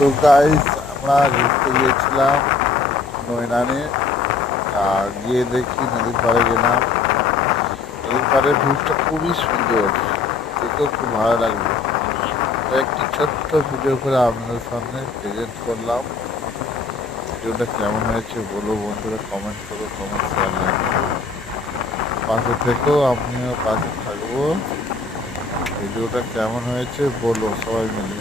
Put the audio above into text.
তো গাইস আমরা ঘুরতে গিয়েছিলাম নৈনানে। গিয়ে দেখি নদীর পাড়ে গেলাম। নদীর পাড়ের ভিউটা খুবই সুন্দর, দেখেও খুব ভালো লাগলো। তো একটি ছোট্ট ভিডিও করে আপনাদের সামনে প্রেজেন্ট করলাম। ভিডিওটা কেমন হয়েছে বলো বন্ধুরা, কমেন্ট করো, কমেন্ট শেয়ার লাইক করো। পাশে থেকেও আমিও পাশে থাকবো। ভিডিওটা কেমন হয়েছে বলো সবাই মিলে।